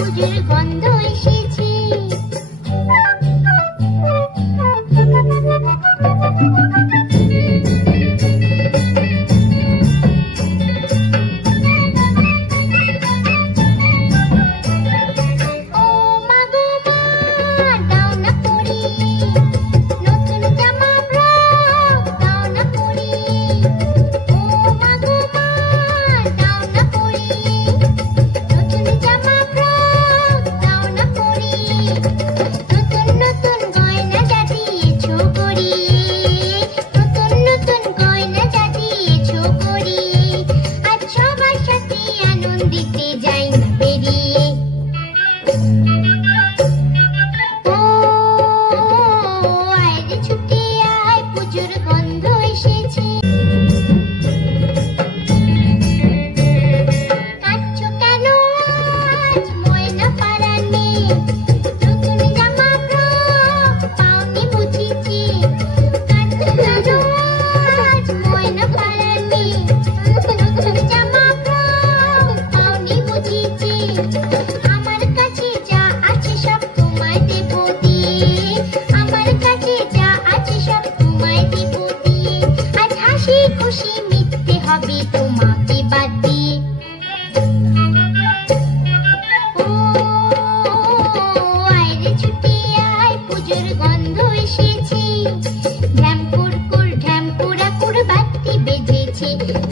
পুজোর গন্ধ এসেছে।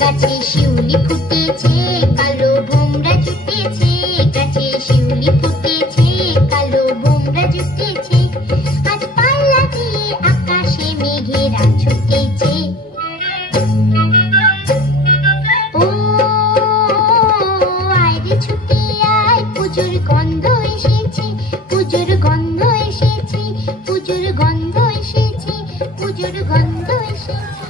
গাছে শিউলি ফুটেছে, কালো ভোমরা জুটেছে, গাছে শিউলি ফুটেছে, কালো ভোমরা জুটেছে, আজ পাল্লা দিয়ে আকাশে মেঘেরা ছুটেছে। ও আয় রে ছুটে আয়, পুজোর গন্ধ এসেছে, পুজোর গন্ধ এসেছে, পুজোর গন্ধ এসেছে, পুজোর গন্ধ এসেছে।